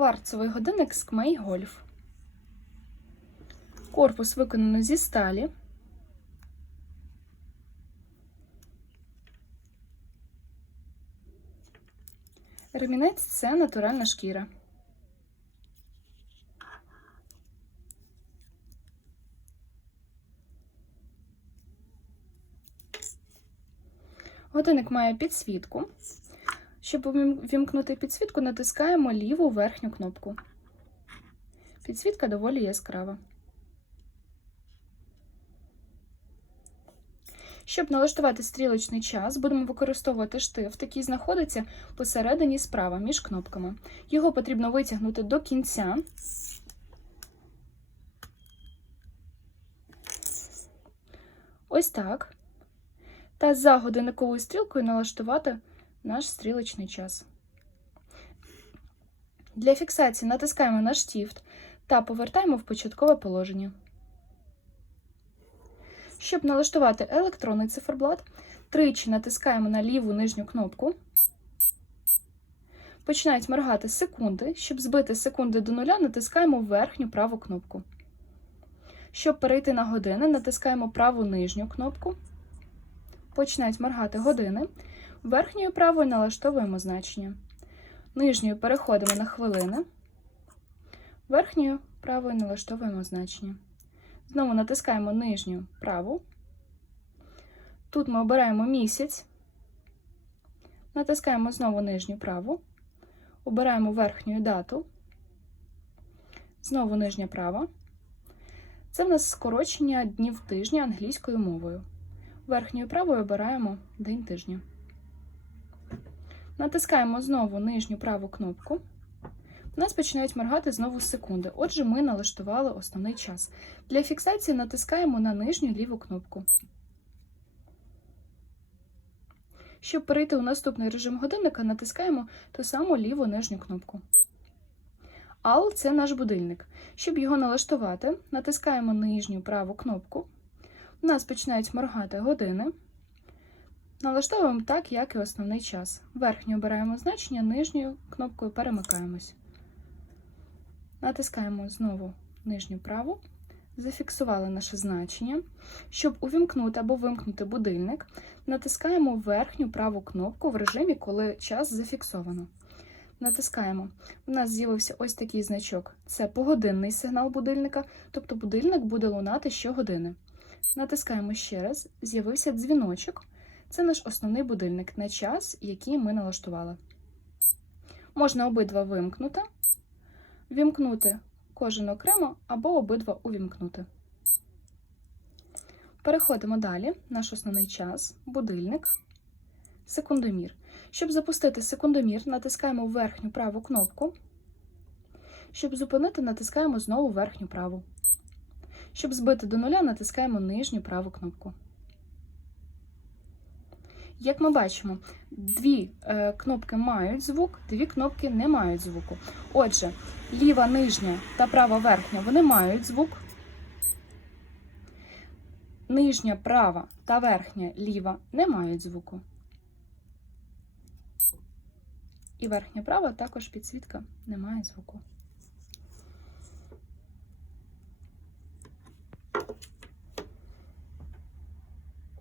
Кварцевий годинник Скмей Гольф. Корпус виконано зі сталі. Ремінець це натуральна шкіра. Годинник має підсвітку. Щоб вімкнути підсвітку, натискаємо ліву верхню кнопку. Підсвітка доволі яскрава. Щоб налаштувати стрілочний час, будемо використовувати штифт, який знаходиться посередині справа між кнопками. Його потрібно витягнути до кінця. Ось так. Та за годинниковою стрілкою налаштувати наш стрілочний час. Для фіксації натискаємо на штифт та повертаємо в початкове положення. Щоб налаштувати електронний циферблат, тричі натискаємо на ліву нижню кнопку. Починають моргати секунди. Щоб збити секунди до нуля, натискаємо верхню праву кнопку. Щоб перейти на години, натискаємо праву нижню кнопку. Починають моргати години. Верхньою правою налаштовуємо значення. Нижньою переходимо на хвилини. Верхньою правою налаштовуємо значення. Знову натискаємо нижню праву. Тут ми обираємо місяць. Натискаємо знову нижню праву. Обираємо верхню дату. Знову нижня права. Це в нас скорочення днів тижня англійською мовою. Верхньою правою обираємо день тижня. Натискаємо знову нижню праву кнопку. У нас починають моргати знову секунди. Отже, ми налаштували основний час. Для фіксації натискаємо на нижню ліву кнопку. Щоб перейти у наступний режим годинника, натискаємо ту саму ліву нижню кнопку. AL – це наш будильник. Щоб його налаштувати, натискаємо нижню праву кнопку. У нас починають моргати години. Налаштовуємо так, як і основний час. Верхню обираємо значення, нижньою кнопкою перемикаємось. Натискаємо знову нижню праву, зафіксували наше значення. Щоб увімкнути або вимкнути будильник, натискаємо верхню праву кнопку в режимі, коли час зафіксовано. Натискаємо. У нас з'явився ось такий значок. Це погодинний сигнал будильника, тобто будильник буде лунати щогодини. Натискаємо ще раз, з'явився дзвіночок. Це наш основний будильник на час, який ми налаштували. Можна обидва вимкнути, вімкнути кожен окремо або обидва увімкнути. Переходимо далі. Наш основний час, будильник, секундомір. Щоб запустити секундомір, натискаємо верхню праву кнопку. Щоб зупинити, натискаємо знову верхню праву. Щоб збити до нуля, натискаємо нижню праву кнопку. Як ми бачимо, дві е, кнопки мають звук, дві кнопки не мають звуку. Отже, ліва нижня та права верхня вони мають звук. Нижня права та верхня ліва не мають звуку. І верхня права також підсвітка не має звуку.